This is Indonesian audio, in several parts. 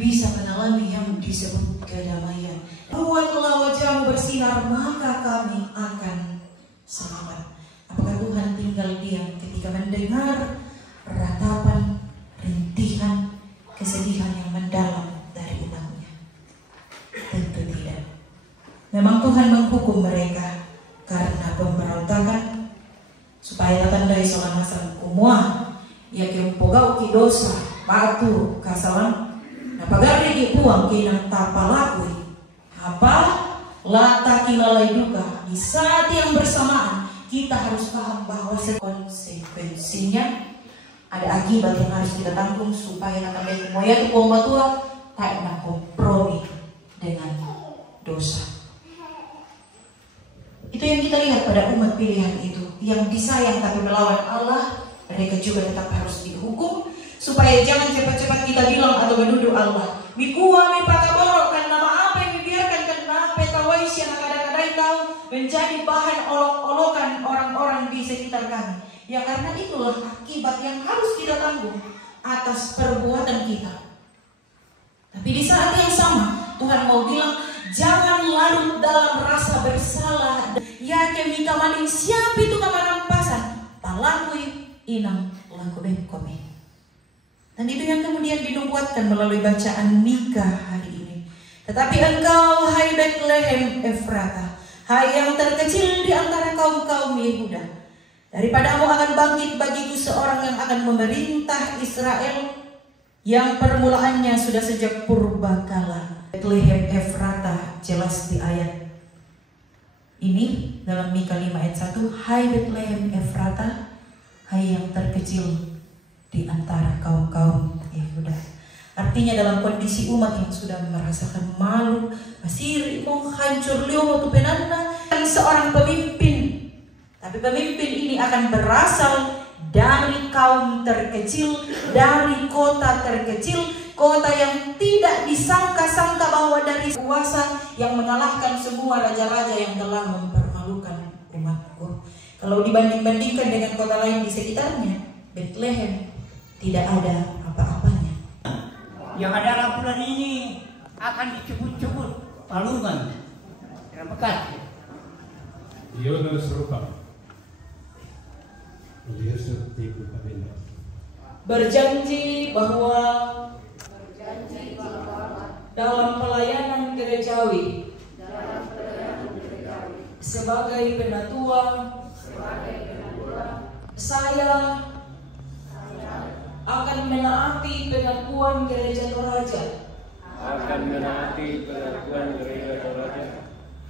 bisa mengalami yang disebut kedamaian. Buatlah wajahmu bersinar, maka kami akan selamat. Apakah Tuhan tinggal diam ketika mendengar ratapan, rintihan, kesedihan yang mendalam dari umatnya? Tentu tidak. Memang Tuhan menghukum mereka karena pemberontakan, supaya tandai selama sang kumua ia kempogau ki dosa batu kasalan napagari ki puang ki nang tapalakui apa lata kilalai duka. Di saat yang bersamaan kita harus paham bahwa konsekuensinya ada akibat yang harus kita tanggung supaya tandai kumua itu puang batua tak nak kompromi dengan dosa. Itu yang kita lihat pada umat pilihan itu, yang disayang tapi melawan Allah, mereka juga tetap harus dihukum, supaya jangan cepat-cepat kita bilang atau menuduh Allah. Mikua mi pakaborok kan nama apa yang dibiarkan kan apa tawais yang kadang-kadang tahu menjadi bahan olok-olokan orang-orang di sekitar kami. Ya karena itulah akibat yang harus kita tanggung atas perbuatan kita. Tapi di saat yang sama Tuhan mau bilang, jangan larut dalam rasa bersalah. Ya kemika maning siapa itu kamarampasan palakui inang laku bengkome. Dan itu yang kemudian dinubuatkan melalui bacaan Mika hari ini. Tetapi engkau, hai Betlehem Efrata, hai yang terkecil di antara kaum-kaum Yehuda, daripadamu akan bangkit bagiku seorang yang akan memerintah Israel, yang permulaannya sudah sejak purbakala. Betlehem Efrata jelas di ayat ini dalam Mika 5 ayat 1. Hai Betlehem Efrata, hai yang terkecil di antara kaum-kaum Yehuda. Artinya dalam kondisi umat yang sudah merasakan malu, masih mau hancur liu waktu penanda, dan seorang pemimpin. Tapi pemimpin ini akan berasal dari kaum terkecil, dari kota terkecil, kota yang tidak disangka-sangka bahwa dari kuasa yang mengalahkan semua raja-raja yang telah mempermalukan umatku. Kalau dibanding-bandingkan dengan kota lain di sekitarnya, Bethlehem tidak ada apa-apanya. Yang ada lampuran ini akan dicebut-cebut palungan yang bekas. Dia serupa. Dia seperti Bapenda. Berjanji bahwa dalam pelayanan gerejawi sebagai penatua, saya akan menaati pengakuan gereja Toraja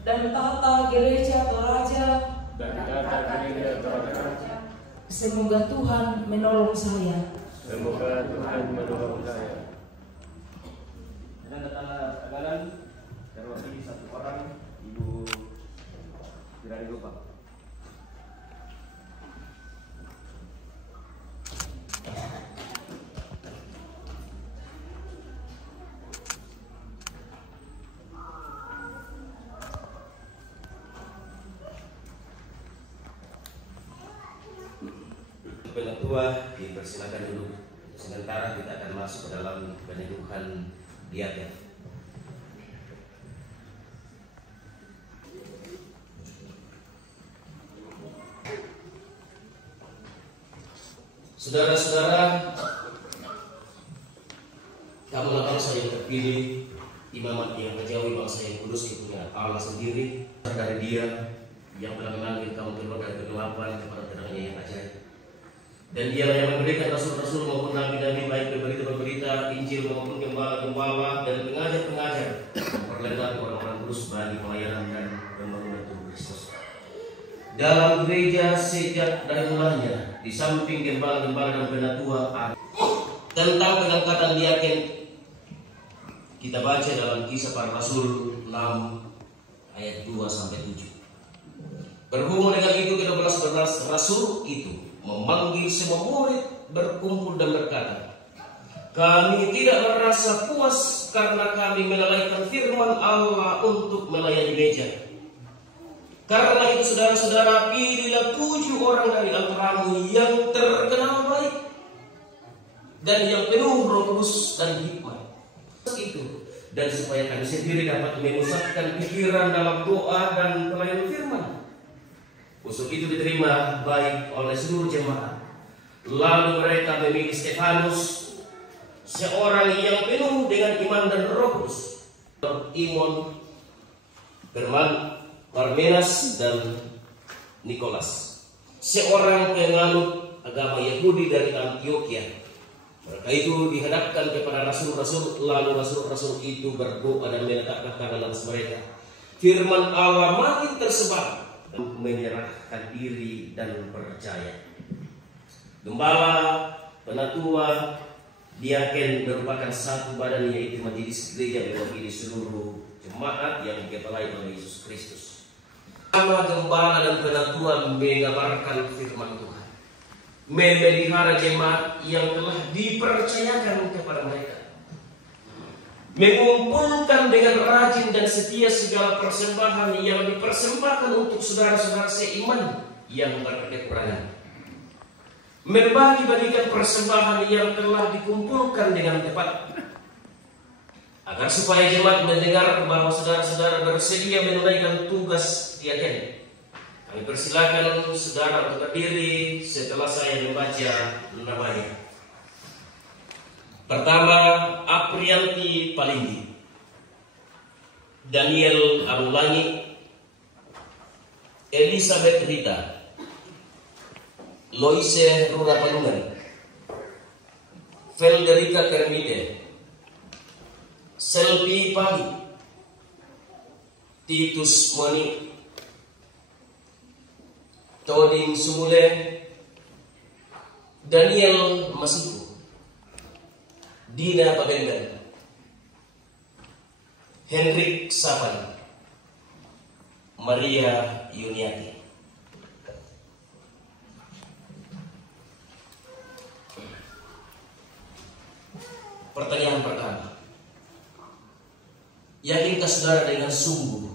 dan tata gereja Toraja. Semoga Tuhan menolong saya. Dengan tangan terwakili satu orang, Ibu Birani Lupa. Penatua dipersilakan duduk. Sementara kita akan masuk ke dalam peneduhan diaken. Saudara-saudara, kamulah bangsa yang terpilih, imamat yang menjauhi bangsa yang kudus kepunyaan Allah sendiri. Dari Dia yang telah memanggil kamu keluar dari kegelapan kepada terangnya yang ajaib. Dan Dialah yang memberikan rasul-rasul maupun nabi-nabi, baik pemberita-pemberita Injil maupun gembala-gembala dan pengajar-pengajar, memperlengkapi orang-orang kudus bagi pelayanan dan pembangunan tubuh Kristus. Dalam gereja sejak dari mulanya, di samping gembala-gembala dan penatua, tentang pengangkatan diaken kita baca dalam Kisah Para Rasul 6 ayat 2-7. Berhubung dengan itu, ke-12 rasul itu memanggil semua murid berkumpul dan berkata, kami tidak merasa puas karena kami melalaikan firman Allah untuk melayani gereja. Karena itu saudara-saudara, pilihlah 7 orang dari antaramu yang terkenal baik dan yang penuh Roh Kudus dan hikmat. itu, dan supaya kami sendiri dapat memusatkan pikiran dalam doa dan pelayanan firman. Usul itu diterima baik oleh seluruh jemaat. Lalu mereka memilih Stefanus, seorang yang penuh dengan iman dan Roh Kudus, Imon, Parmenas, dan Nikolas, seorang penganut agama Yahudi dari Antioquia. Mereka itu dihadapkan kepada rasul-rasul, lalu rasul-rasul itu berdoa dan meletakkan tangan atas mereka. Firman Allah makin tersebar dan menyerahkan diri dan percaya. Gembala, penatua, diaken merupakan satu badan, yaitu majelis gereja mewakili seluruh jemaat yang dikepalai oleh Yesus Kristus. Nama gembala dan penatua mengabarkan firman Tuhan, memelihara jemaat yang telah dipercayakan kepada mereka, mengumpulkan dengan rajin dan setia segala persembahan yang dipersembahkan untuk saudara-saudara seiman yang berkekurangan, membagi-bagikan persembahan yang telah dikumpulkan dengan tepat, agar supaya jemaat mendengar bahwa saudara-saudara bersedia menunaikan tugas diaken. Kami persilakan saudara untuk berdiri setelah saya membaca namanya. Pertama, Aprianti Palinggi, Daniel Arulangi, Elizabeth Rita, Loise Rura Palungan, Felderica Kermide, Selvi Pagi, Titus Moni, Toding Sumule, Daniel Masiku, Dina Pabendan, Henrik Sapan, Maria Yuniati. Pertanyaan pertama, yakinkah saudara dengan sungguh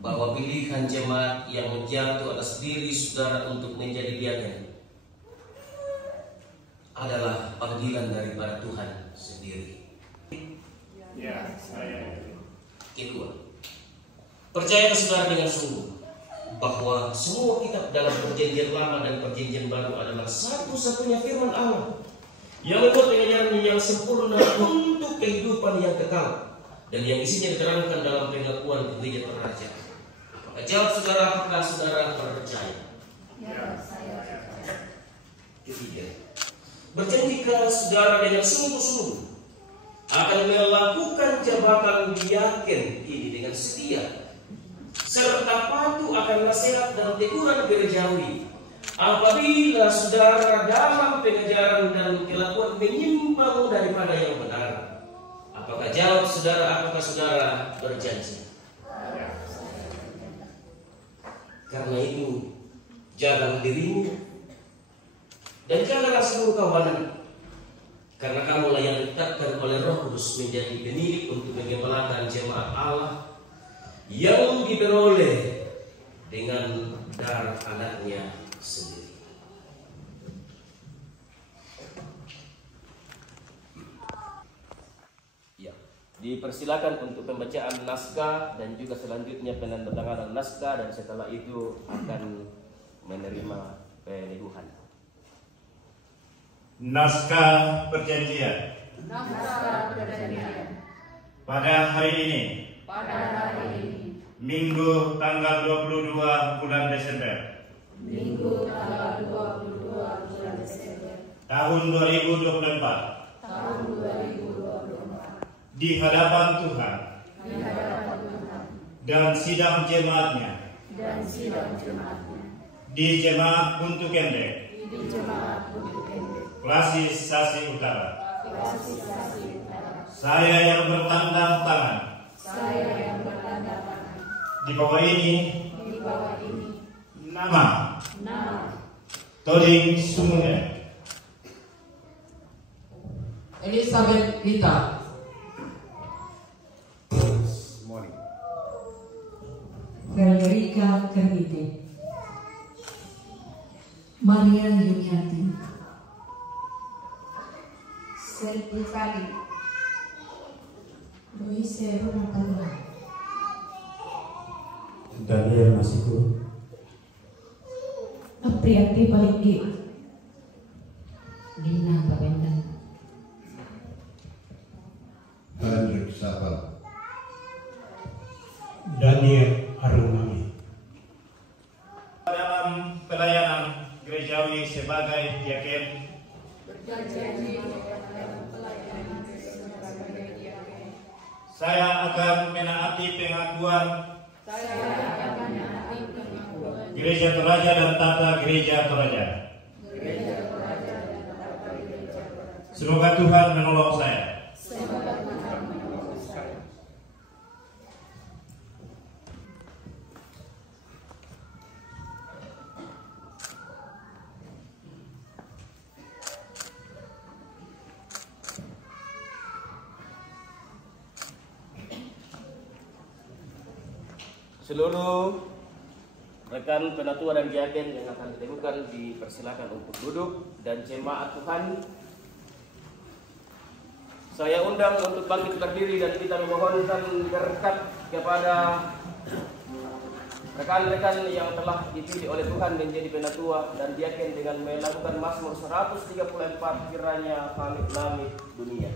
bahwa pilihan jemaat yang menjatuh atas diri saudara untuk menjadi diaken adalah panggilan daripada Tuhan sendiri? Ya, saya. Kedua, percayakah saudara dengan sungguh bahwa semua kitab dalam perjanjian lama dan perjanjian baru adalah satu-satunya firman Allah yang membuat pengajaran yang sempurna untuk kehidupan yang kekal dan yang isinya diterangkan dalam pengakuan gereja teraja? Jawab saudara, apakah saudara percaya? Ya, saya percaya. Ketiga, berjanjikah saudara dengan sungguh-sungguh akan melakukan jabatan diaken ini dengan setia, serta patuh akan nasihat dan teguran gerejawi apabila saudara dalam pengajaran dan kelakuan menyimpang daripada yang benar? Apakah jawab saudara, apakah saudara berjanji? Karena itu, jagalah dirimu dan jagalah seluruh kawanan, karena kamulah yang ditetapkan oleh Roh Kudus menjadi pendidik untuk menggembalakan jemaat Allah yang diperoleh dengan darah anaknya sendiri. Dipersilakan untuk pembacaan naskah dan juga selanjutnya penandatanganan naskah, dan setelah itu akan menerima peneguhan. Naskah perjanjian. Pada hari ini, Minggu tanggal 22 bulan Desember, tahun 2024, di hadapan Tuhan dan sidang jemaatnya, di Jemaat Buntu Kendek, Klasis Sasi Utara, saya yang bertanda tangan di bawah ini, nama Toding Sumune, Elizabeth Rita, Felderica Kermide, Maria Yuniati, Selvi Pagi, Seruna Tengah. Daniel Masiku, Apriati Palinggi. Lina Babendan. Hendrik Sabal, Daniel Harunami. Dalam pelayanan gerejawi sebagai diaken, saya akan menaati pengakuan Gereja Toraja dan Tata Gereja Toraja. Semoga Tuhan menolong saya. Seluruh rekan penatua dan diaken yang akan ditemukan dipersilakan untuk duduk, dan jemaat Tuhan saya undang untuk bangkit berdiri dan kita memohonkan berkat kepada rekan-rekan yang telah dipilih oleh Tuhan menjadi penatua dan diaken dengan melakukan Mazmur 134, kiranya langit dunia.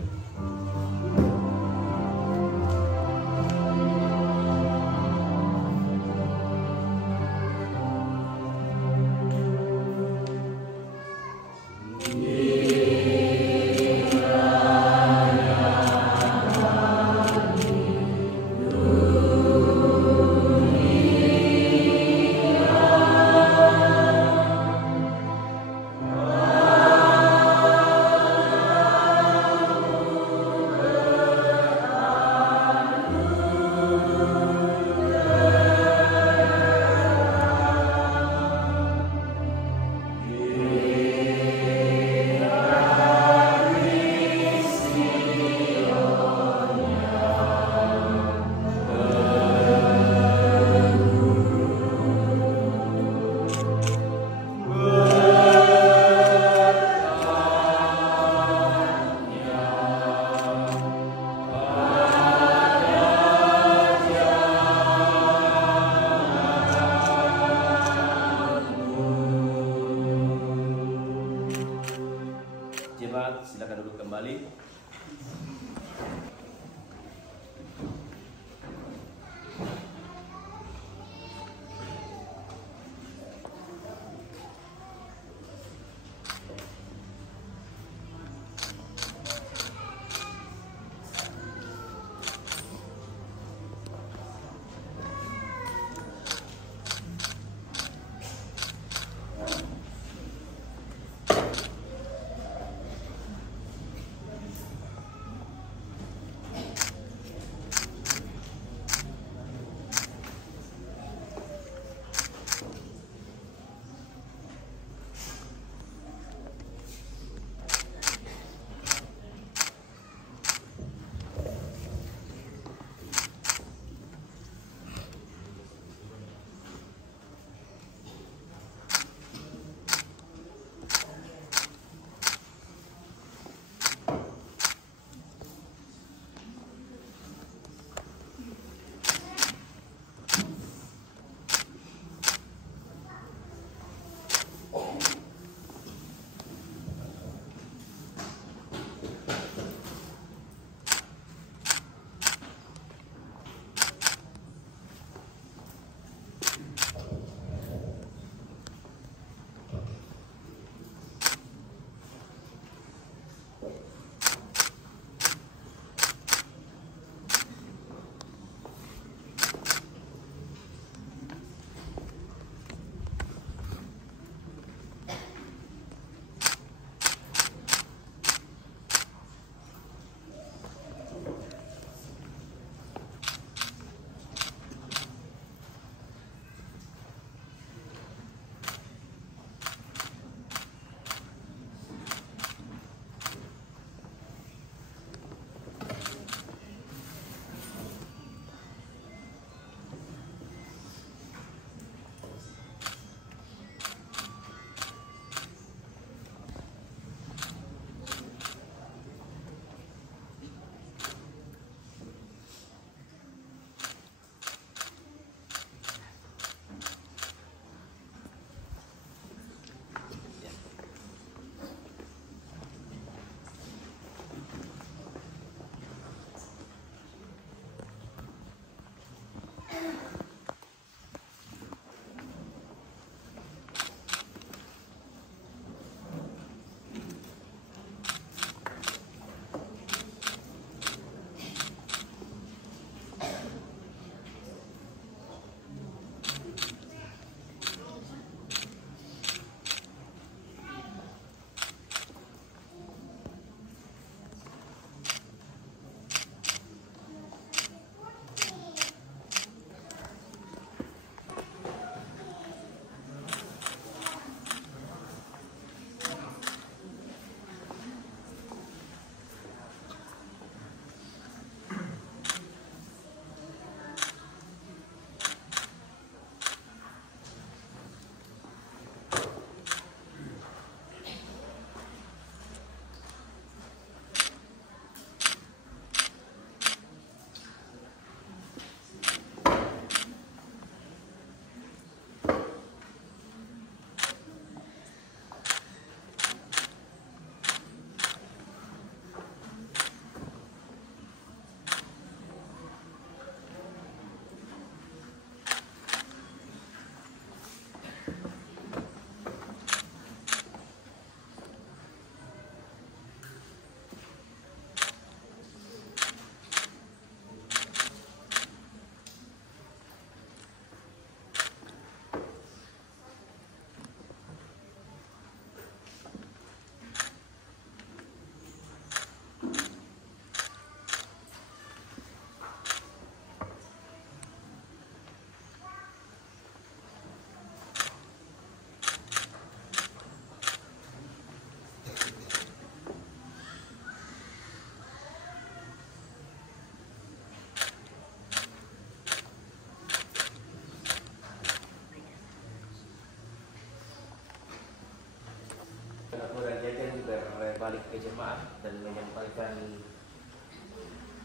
dan menyampaikan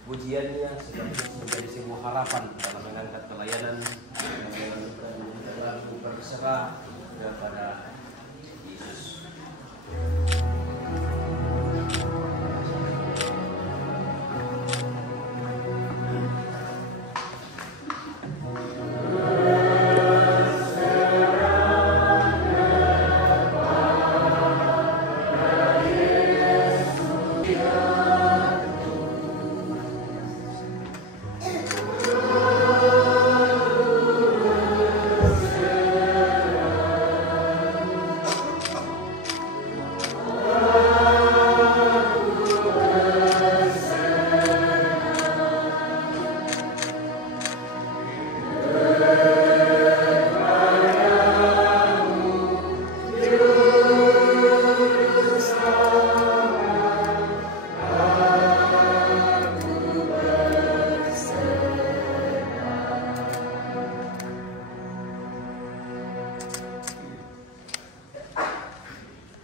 pujiannya sekaligus menjadi sebuah harapan dalam mengangkat pelayanan dan lagu berserah kepada Yesus.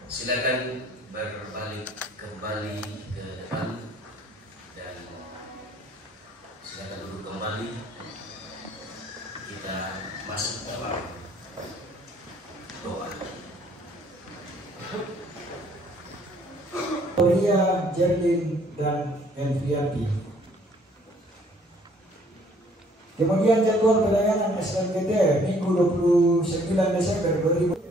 Silakan berbalik kembali ke depan dan silakan duduk kembali. Kita masuk dalam doa. Gloria, Jerlin, dan Enviati. Kemudian jadwal pelayanan SLBT Minggu 29 Desember 2020.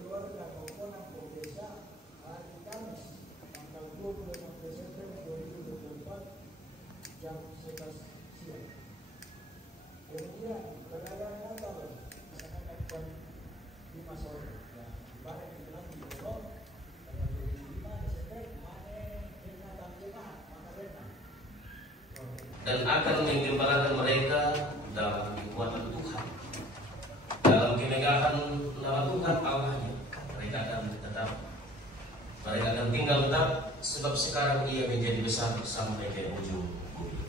Jam 11 siang. Kemudian pelayanan Natal akan 5 sore. Ibadah digelar di Bogor tanggal 25 Desember dan akan menggembalakan mereka dalam kekuatan Tuhan, dalam kemegahan nama Tuhan Allahnya. Mereka akan tinggal tetap, sebab sekarang Ia menjadi besar sampai ke ujung bumi.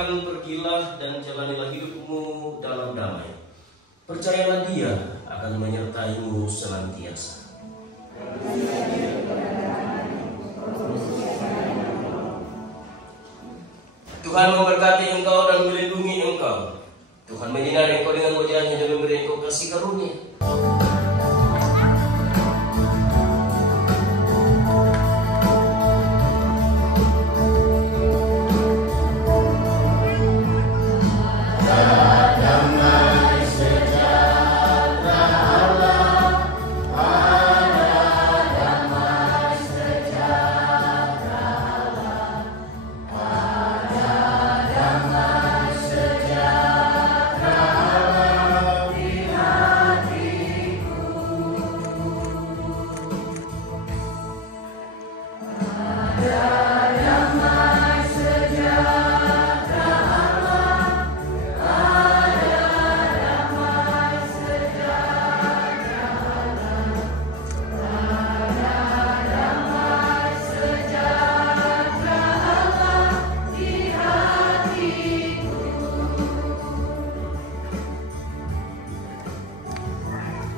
Pergilah dan jalanilah hidupmu dalam damai. Percayalah Dia akan menyertaimu senantiasa. Tuhan memberkati engkau dan melindungi engkau. Tuhan menyinari engkau dengan wajah-Nya dan memberi engkau kasih karunia.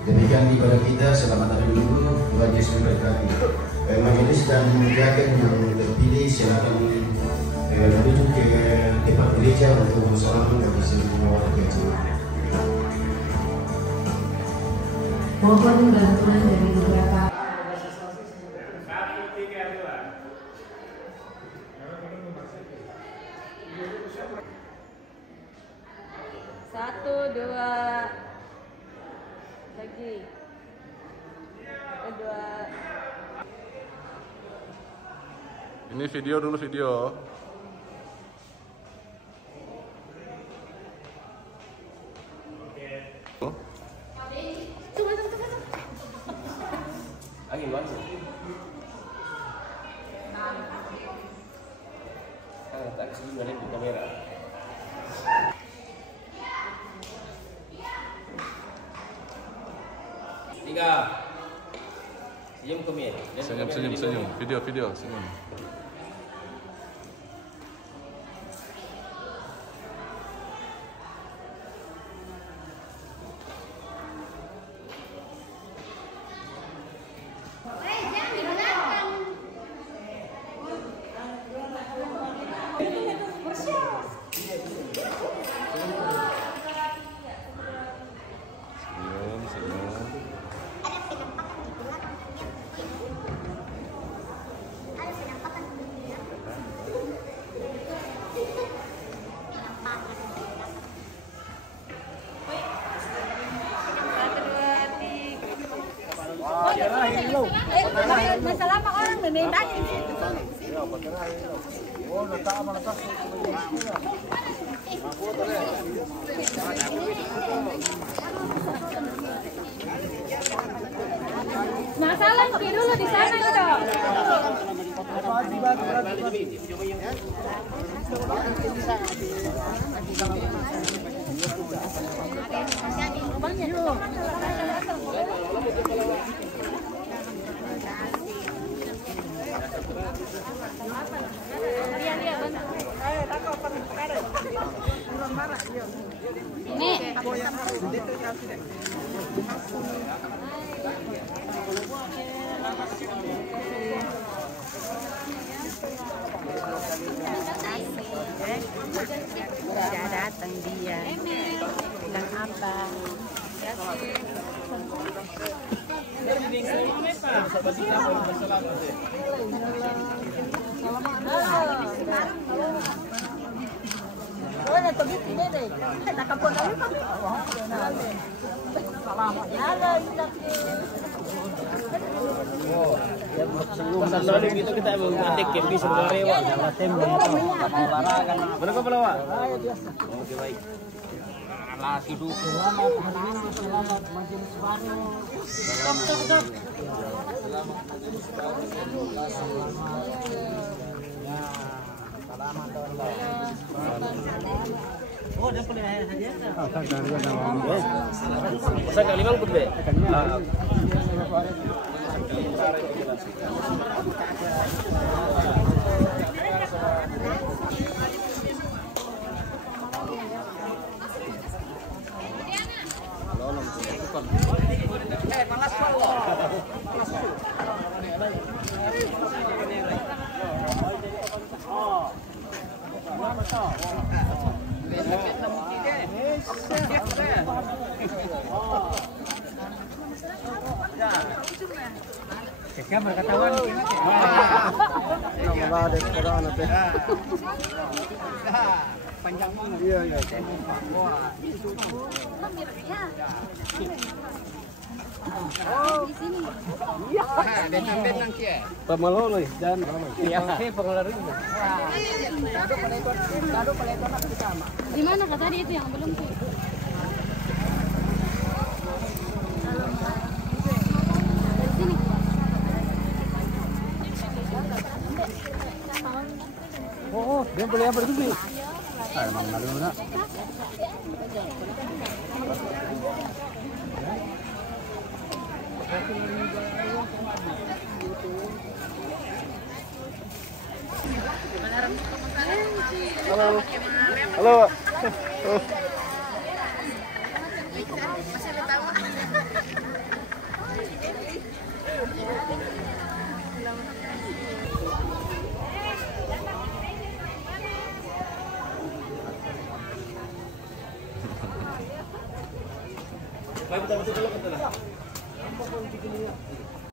Demikian ibadah kita selamat hari Minggu. Tuhan Yesus memberkati. Majelis dan rakyat yang terpilih silakan menuju ke tempat gereja untuk salam bagi semua warga jemaat. Mohon bantuan dari beberapa. Satu, dua, lagi. Ini video dulu, video. Angin langsung. Tak sebelum ada di kamera. Tiga. Senyum ke mir. Senyum. Video, senyum. Masalah apa orang memindahin situ. Oh, letak apa letak? Masalah pergi dulu di sana gitu. Udah datang dia. Bilang apa? Lalu gitu kita mengatik kempi semua rewa. Mana kau pelawak? Oke baik. Laki dulu. Selamat majelis baru. Selamat. Oh, dia boleh saja. Masa kali bang be? Kamera ketahuan. Nama ada sekarang nanti. Panjang banget. Iya. Wah. Oh, di sini. Iya. Benang kia. Pemalolo dan Iya, pengeluarin. Di mana kata dia itu yang belum tuh? Oh, dia boleh apa itu sih? Emang ada mana? Halo. Baik, betul kalau kata lah.